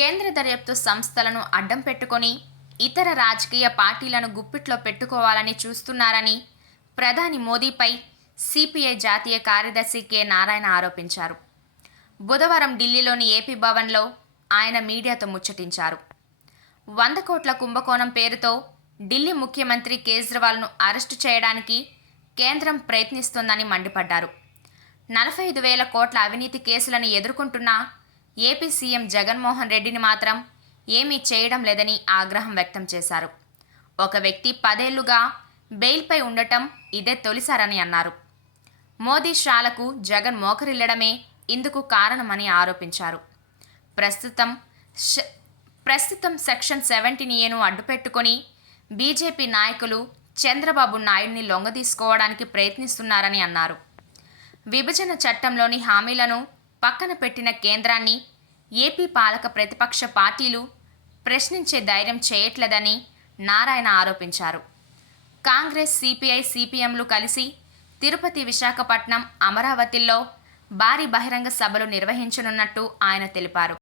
కేంద్ర దర్యాప్తు సంస్థలను అడ్డం పెట్టుకొని ఇతర రాజకీయ పార్టీలను గుప్పిట్లో పెట్టుకోవాలని చూస్తున్నారని ప్రధాని మోదీపై సిపిఐ జాతీయ కార్యదర్శి కె నారాయణ ఆరోపించారు. బుధవారం ఢిల్లీలోని ఏపీ భవన్లో ఆయన మీడియాతో ముచ్చటించారు. 100 కోట్ల కుంభకోణం పేరుతో ఢిల్లీ ముఖ్యమంత్రి కేజ్రీవాల్ను అరెస్టు చేయడానికి కేంద్రం ప్రయత్నిస్తోందని మండిపడ్డారు. 45,000 కోట్ల అవినీతి కేసులను ఎదుర్కొంటున్న ఏపీ సీఎం జగన్మోహన్ రెడ్డిని మాత్రం ఏమీ చేయడం లేదని ఆగ్రహం వ్యక్తం చేశారు. ఒక వ్యక్తి 10 ఏళ్లుగా బెయిల్పై ఉండటం ఇదే తొలిసారని అన్నారు. మోదీ షాలకు జగన్ మోకరిల్లడమే ఇందుకు కారణమని ఆరోపించారు. ప్రస్తుతం సెక్షన్ 17A అడ్డుపెట్టుకొని బీజేపీ నాయకులు చంద్రబాబు నాయుడిని లొంగదీసుకోవడానికి ప్రయత్నిస్తున్నారని అన్నారు. విభజన చట్టంలోని హామీలను పక్కన పెట్టిన కేంద్రాన్ని ఏపీ పాలక ప్రతిపక్ష పార్టీలు ప్రశ్నించే ధైర్యం చేయట్లేదని నారాయణ ఆరోపించారు. కాంగ్రెస్, సిపిఐ, సిపిఎంలు కలిసి తిరుపతి, విశాఖపట్నం, అమరావతిలో భారీ బహిరంగ సభలు నిర్వహించనున్నట్టు ఆయన తెలిపారు.